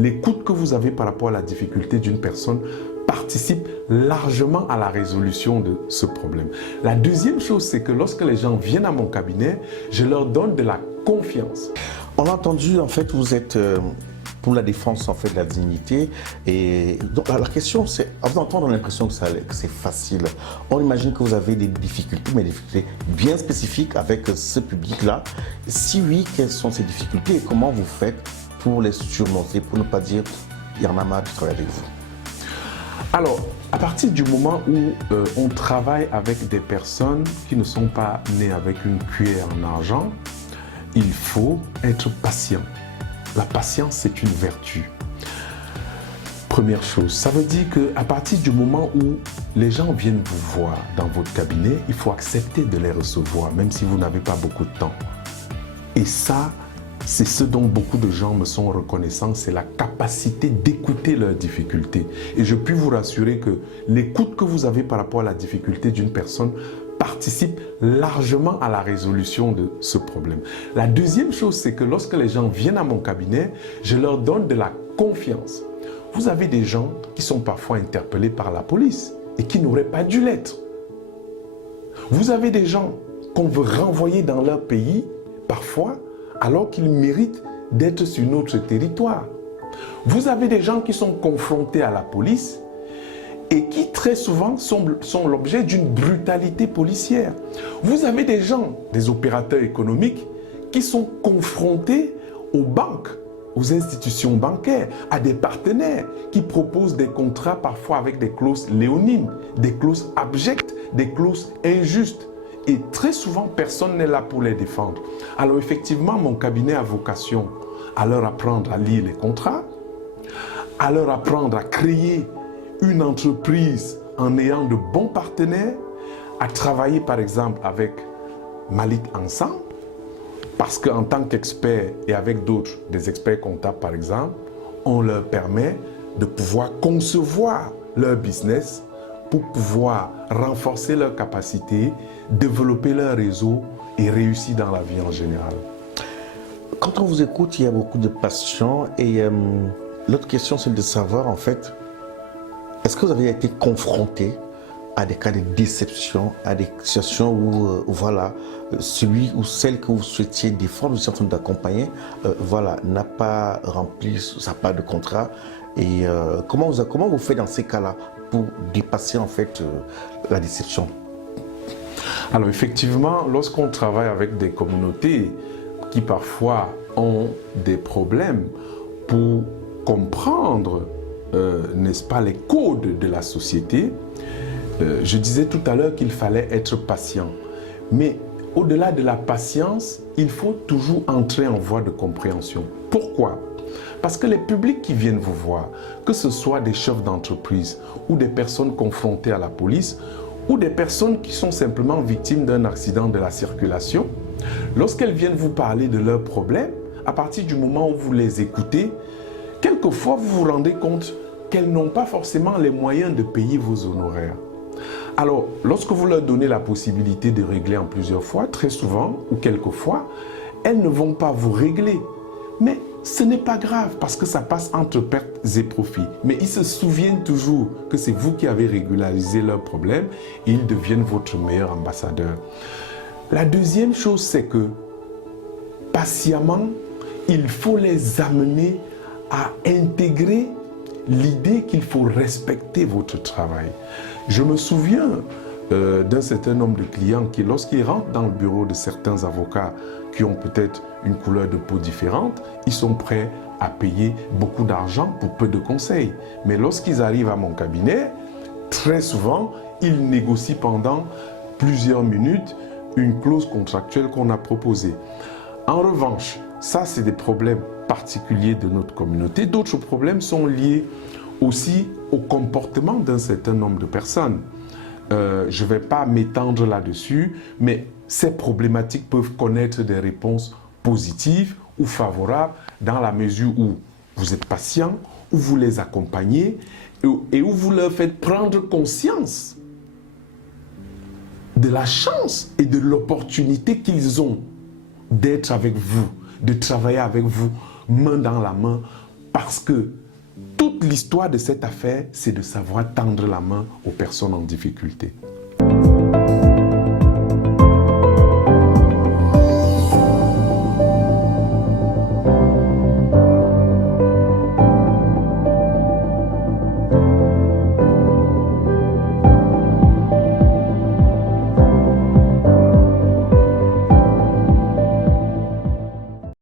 L'écoute que vous avez par rapport à la difficulté d'une personne participe largement à la résolution de ce problème. La deuxième chose, c'est que lorsque les gens viennent à mon cabinet, je leur donne de la confiance. On a entendu, en fait, vous êtes pour la défense en fait, de la dignité. Et donc, la question, c'est, avant d'entendre, on a l'impression que c'est facile. On imagine que vous avez des difficultés, mais des difficultés bien spécifiques avec ce public-là. Si oui, quelles sont ces difficultés et comment vous faites pour les surmonter, pour ne pas dire il y en a marre de travailler avec vous? Alors, à partir du moment où on travaille avec des personnes qui ne sont pas nées avec une cuillère en argent, il faut être patient. La patience, c'est une vertu. Première chose, ça veut dire qu'à partir du moment où les gens viennent vous voir dans votre cabinet, il faut accepter de les recevoir, même si vous n'avez pas beaucoup de temps. Et ça, c'est ce dont beaucoup de gens me sont reconnaissants, c'est la capacité d'écouter leurs difficultés. Et je puis vous rassurer que l'écoute que vous avez par rapport à la difficulté d'une personne participe largement à la résolution de ce problème. La deuxième chose, c'est que lorsque les gens viennent à mon cabinet, je leur donne de la confiance. Vous avez des gens qui sont parfois interpellés par la police et qui n'auraient pas dû l'être. Vous avez des gens qu'on veut renvoyer dans leur pays, parfois, alors qu'ils méritent d'être sur notre territoire. Vous avez des gens qui sont confrontés à la police et qui très souvent sont l'objet d'une brutalité policière. Vous avez des gens, des opérateurs économiques, qui sont confrontés aux banques, aux institutions bancaires, à des partenaires qui proposent des contrats parfois avec des clauses léonines, des clauses abjectes, des clauses injustes. Et très souvent, personne n'est là pour les défendre. Alors effectivement, mon cabinet a vocation à leur apprendre à lire les contrats, à leur apprendre à créer une entreprise en ayant de bons partenaires, à travailler par exemple avec Malik Ensemble, parce qu'en tant qu'expert et avec d'autres, des experts comptables par exemple, on leur permet de pouvoir concevoir leur business pour pouvoir renforcer leurs capacités, développer leur réseau et réussir dans la vie en général. Quand on vous écoute, il y a beaucoup de passion et l'autre question c'est de savoir en fait, est-ce que vous avez été confronté à des cas de déception, à des situations où voilà, celui ou celle que vous souhaitiez défendre, vous êtes en train d'accompagner, voilà, n'a pas rempli sa part de contrat et comment vous faites dans ces cas-là pour dépasser en fait la déception? Alors effectivement, lorsqu'on travaille avec des communautés qui parfois ont des problèmes pour comprendre, n'est-ce pas, les codes de la société, je disais tout à l'heure qu'il fallait être patient. Mais au-delà de la patience, il faut toujours entrer en voie de compréhension. Pourquoi? Parce que les publics qui viennent vous voir, que ce soit des chefs d'entreprise ou des personnes confrontées à la police, ou des personnes qui sont simplement victimes d'un accident de la circulation, lorsqu'elles viennent vous parler de leurs problèmes, à partir du moment où vous les écoutez, quelquefois vous vous rendez compte qu'elles n'ont pas forcément les moyens de payer vos honoraires. Alors, lorsque vous leur donnez la possibilité de régler en plusieurs fois, très souvent ou quelquefois, elles ne vont pas vous régler. Mais ce n'est pas grave parce que ça passe entre pertes et profits. Mais ils se souviennent toujours que c'est vous qui avez régularisé leurs problèmes et ils deviennent votre meilleur ambassadeur. La deuxième chose, c'est que patiemment, il faut les amener à intégrer l'idée qu'il faut respecter votre travail. Je me souviens d'un certain nombre de clients qui, lorsqu'ils rentrent dans le bureau de certains avocats qui ont peut-être une couleur de peau différente, ils sont prêts à payer beaucoup d'argent pour peu de conseils. Mais lorsqu'ils arrivent à mon cabinet, très souvent, ils négocient pendant plusieurs minutes une clause contractuelle qu'on a proposée. En revanche, ça c'est des problèmes particuliers de notre communauté. D'autres problèmes sont liés aussi au comportement d'un certain nombre de personnes. Je ne vais pas m'étendre là-dessus, mais ces problématiques peuvent connaître des réponses positives ou favorables dans la mesure où vous êtes patient, où vous les accompagnez et où vous leur faites prendre conscience de la chance et de l'opportunité qu'ils ont d'être avec vous, de travailler avec vous, main dans la main, Parce que toute l'histoire de cette affaire, c'est de savoir tendre la main aux personnes en difficulté.